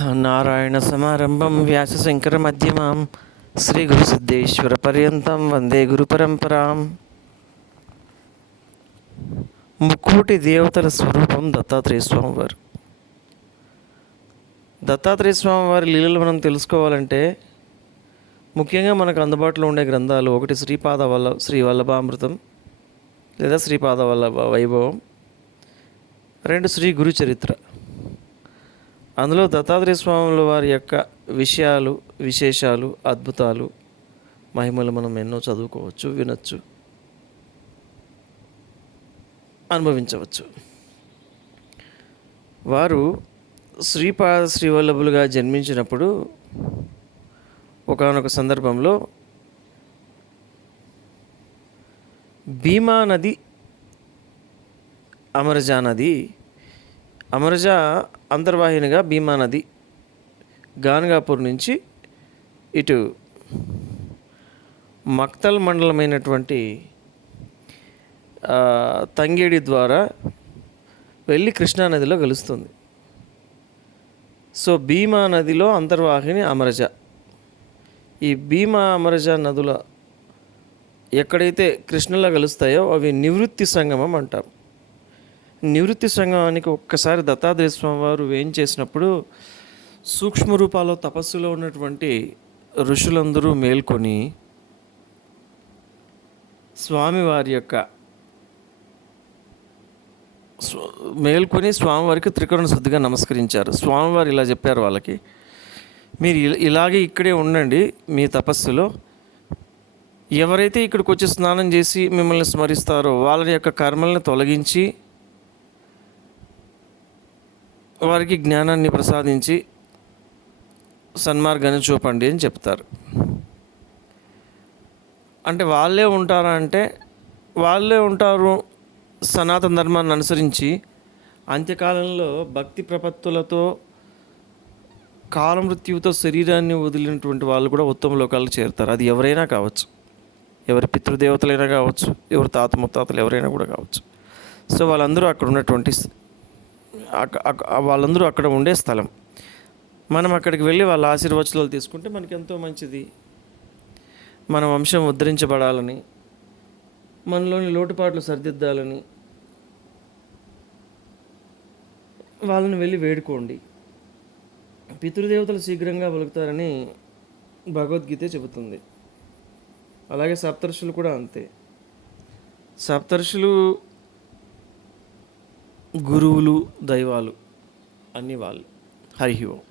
నారాయణ సమారంభం వ్యాసశంకర మధ్యమాం శ్రీ గురు సిద్ధేశ్వర పర్యంతం వందే గురు పరంపరాం. ముక్కోటి దేవతల స్వరూపం దత్తాత్రేయ స్వామి వారు. దత్తాత్రేయ స్వామి వారి లీలలు మనం తెలుసుకోవాలంటే ముఖ్యంగా మనకు అందుబాటులో ఉండే గ్రంథాలు ఒకటి శ్రీ వల్లభామృతం లేదా శ్రీపాద వల్లభ వైభవం, రెండు శ్రీ గురు చరిత్ర. అందులో దత్తాత్రేయ స్వాముల వారి యొక్క విషయాలు, విశేషాలు, అద్భుతాలు, మహిమలు మనం ఎన్నో చదువుకోవచ్చు, వినొచ్చు, అనుభవించవచ్చు. వారు శ్రీవల్లభులుగా జన్మించినప్పుడు ఒకానొక సందర్భంలో భీమా నది, అమరజా అంతర్వాహినిగా భీమా నది గాన్గాపూర్ నుంచి ఇటు మక్తల్ మండలమైనటువంటి తంగేడి ద్వారా వెళ్ళి కృష్ణానదిలో కలుస్తుంది. సో భీమా నదిలో అంతర్వాహిని అమరజ. ఈ భీమా అమరజ నదుల ఎక్కడైతే కృష్ణలో కలుస్తాయో అవి నివృత్తి సంగమం అంటాం. నివృత్తి సంగమానికి ఒక్కసారి దత్తాత్రేయ స్వామి వారు ఏం చేసినప్పుడు సూక్ష్మ రూపాల్లో తపస్సులో ఉన్నటువంటి ఋషులందరూ మేల్కొని స్వామివారికి త్రికరణ శుద్ధిగా నమస్కరించారు. స్వామివారు ఇలా చెప్పారు వాళ్ళకి, మీరు ఇలాగే ఇక్కడే ఉండండి మీ తపస్సులో. ఎవరైతే ఇక్కడికి వచ్చి స్నానం చేసి మిమ్మల్ని స్మరిస్తారో వాళ్ళ యొక్క కర్మల్ని తొలగించి వారికి జ్ఞానాన్ని ప్రసాదించి సన్మార్గాన్ని చూపండి అని చెప్తారు. అంటే వాళ్ళే ఉంటారా అంటే వాళ్ళే ఉంటారు. సనాతన ధర్మాన్ని అనుసరించి అంత్యకాలంలో భక్తి ప్రపత్తులతో కాలమృత్యువుతో శరీరాన్ని వదిలినటువంటి వాళ్ళు కూడా ఉత్తమ లోకాలకు చేరుతారు. అది ఎవరైనా కావచ్చు, ఎవరి పితృదేవతలైనా కావచ్చు, ఎవరి తాత ముత్తాతలు ఎవరైనా కూడా కావచ్చు. సో వాళ్ళందరూ అక్కడ ఉండే స్థలం. మనం అక్కడికి వెళ్ళి వాళ్ళ ఆశీర్వచనాలు తీసుకుంటే మనకి ఎంతో మంచిది. మన వంశం ఉద్ధరించబడాలని, మనలోని లోటుపాట్లు సరిదిద్దాలని వాళ్ళని వెళ్ళి వేడుకోండి. పితృదేవతలు శీఘ్రంగా పలుకుతారని భగవద్గీత చెబుతుంది. అలాగే సప్తర్షులు కూడా అంతే. సప్తర్షులు గురువులు, దైవాలు అన్నీ వాళ్ళు. హరి ఓం.